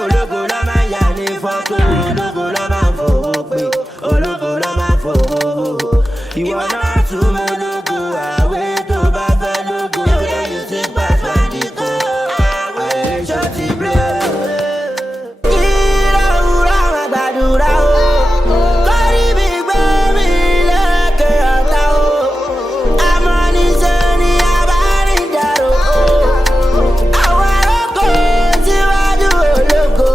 ológo ló máa yà ní fọ́tò ológo ló máa fowó pé ológo ló máa fowó ìwọ náà tún mọ ológo àwẹ̀ tó bá fẹ́ lógo lẹ́yìn tí pàṣẹ nìkó àwẹ̀ ṣọ́ ti blé. Ìrọ̀ òwúrọ̀ àwọn gbàdúrà o kọ́rí mi gbé mi lẹ́kẹ̀ ọ̀tá o àmọ́ níṣẹ́ ni abánidàrò o àwọn arókò síwájú ológo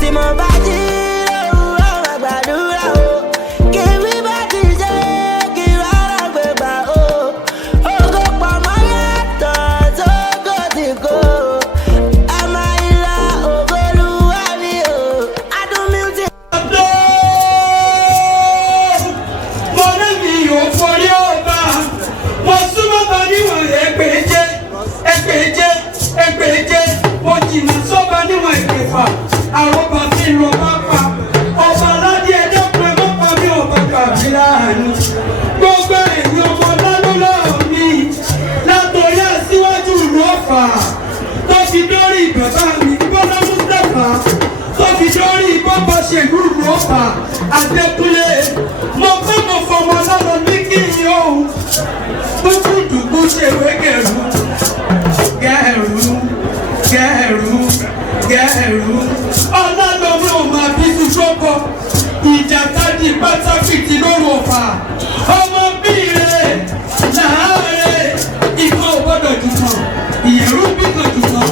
tí mo bá jí lówùúrọ̀ àwọn gbàdúrà o kí wí bá ti ṣe kí rárá gbégbá o ògo pọ̀ mọ́ yàtọ̀ sógo tí kò àmọ́ ìlà ògolúwa ni o adùn music. Mo ní mi ò forí ọba, mo súnmọ́ bá níwọ̀n ẹgbẹ̀jẹ́, mo jìnnà sọ́ba níwọ̀n ẹgbẹ̀fà, àrọ́bà fi lọ bá pa, ọba aládé ẹ̀dẹ́kun ẹ̀ mọ́pá mi ò bá kàbí láàánú. Gbogbo ẹ̀yin ọmọ lálólọ́ mi, látọ̀rí àṣíwájú ìlú Ọ̀fà, tó fi dórí bàbá mi Bọ́lá Mustapha, tó fi dórí bọ́bọ̀ ṣèlú ìlú Ọ̀fà, Adékúnlé, mo fẹ́ mo fọmọ lọ́lọ́ ní kí n yóò dúkúdùkú ṣèwé gẹ̀rú ọlọ́lọ́mọ ò máa bí sùsọ́kọ ìjàkadì pátákìtì lóru Ọ̀fà ọmọ bíire láàárẹ̀ ìkan ò gbọ́dọ̀ jùmọ̀ ìyẹ̀rú bí kan jùmọ̀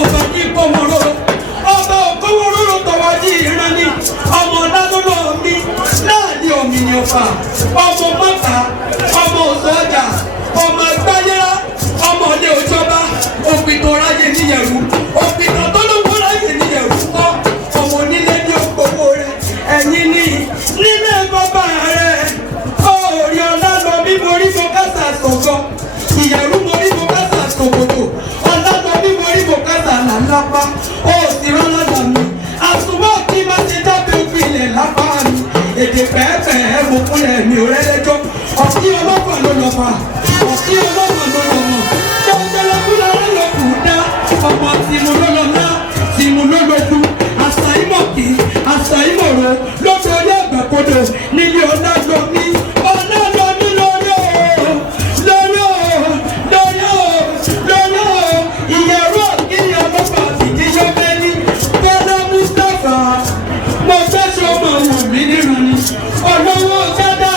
ọba ní kọ́mọ́rọ́ ọba òkọ́wọ́rọ́ tọwájú ìran ní ọmọ lálọ́lọ́ mi láàdí òmìnir Ọ̀fà ọmọ mọ́ta ọmọ òṣọ́jà ọmọ ẹgbẹ́yẹ́rá ọmọ ọdẹ òjọba òpìtàn ráyè níyẹ̀rú òpìtàn tó lówó ráyè níyẹ̀rú kọ́ ọmọ onílé ní òpópó rẹ̀ ẹ̀yìn ní nílé bàbá rẹ̀ òòrì ọ̀làlọ́ bí morí mo kásà sọ̀gọ́ ìyẹ̀rú morí mo kásà sọ̀gọ́dọ̀ ọ̀làlọ́ bí morí mo kásà làlápá òsì rọ́lọ́dà mi àsùnwọ̀n kí má ṣe dábẹ́ òfin ilẹ̀ lápá mi èdè pẹ́ẹ́pẹ́ẹ́ mo kúnlẹ̀ mi ò rẹ́lẹ́jọ́ ọ̀sí ọlọ́pàá ló lọ fà ọ̀sí ọlọ́pàá ló lọ mọ̀ gbọ́ngbẹ́lẹ́kúlẹ̀ ọlọ́kù dá ọmọ tìmù ló lọ ná tìmù ló lọ kú àṣàyímọ̀kì àṣàyímọ̀rọ̀ lọ́dọ̀ orí àgbàkodò nílé ọ̀làjọ́mí ọ̀làjọ́mí lórí ìyẹ̀rú òkìyẹ ọlọ́pàá àtìkíyọ́ mẹ́ni Bọ́lá Mustapha mo fẹ́ sọ́mọ̀ wò mí níran ni ọlọ́wọ́ gádà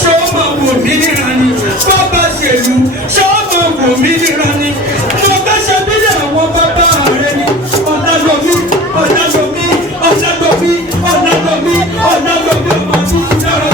sọ́mọ̀ wò mí níran ni bàbá ṣèlú sọ́mọ̀ wò mí níran ni mo fẹ́ ṣe bílẹ̀ àwọn bàbá rẹ ni ọ̀làjọ́mí ọmọ mi dára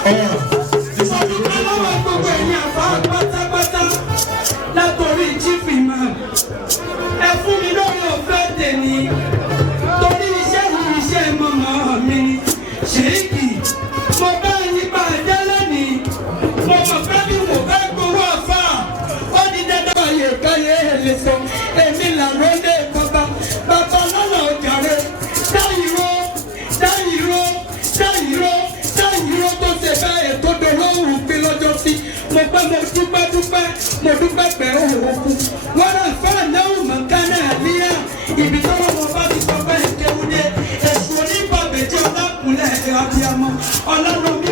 Sọdúpẹ́ lọ́wọ́ gbogbo ẹ̀yin àbá pátápátá látòrí chief imam. Ẹ fún mi lórí ọ̀fẹ́ tèmi torí iṣẹ́ yìí iṣẹ́ mọ̀mọ́ mi ni. Ṣèyíkì mo bá yín bá dé lónìí. Mo mọ̀ pé bí mo bá gbowó ọ̀fà ó di dandan àyè káyé lè sọ. Èmi làwọn ilé bàbá bàbá lọ́nà ọ̀jàre. Dáyìíró tó ṣe báyìí tó dolóhùn pé lọ́jọ́ sí. Mo pẹ́ mo dúpẹ́ pé òun kú. Wọ́n rà fáà náà mọ̀kánná àníyá. Ibi tọ́wọ́ mo bá ti sọ fẹ́ kéwúdé. Èṣù oníbàbẹ̀jẹ̀ ọlákùnrin ẹ̀ abiyamọ. Ọlọ́run mi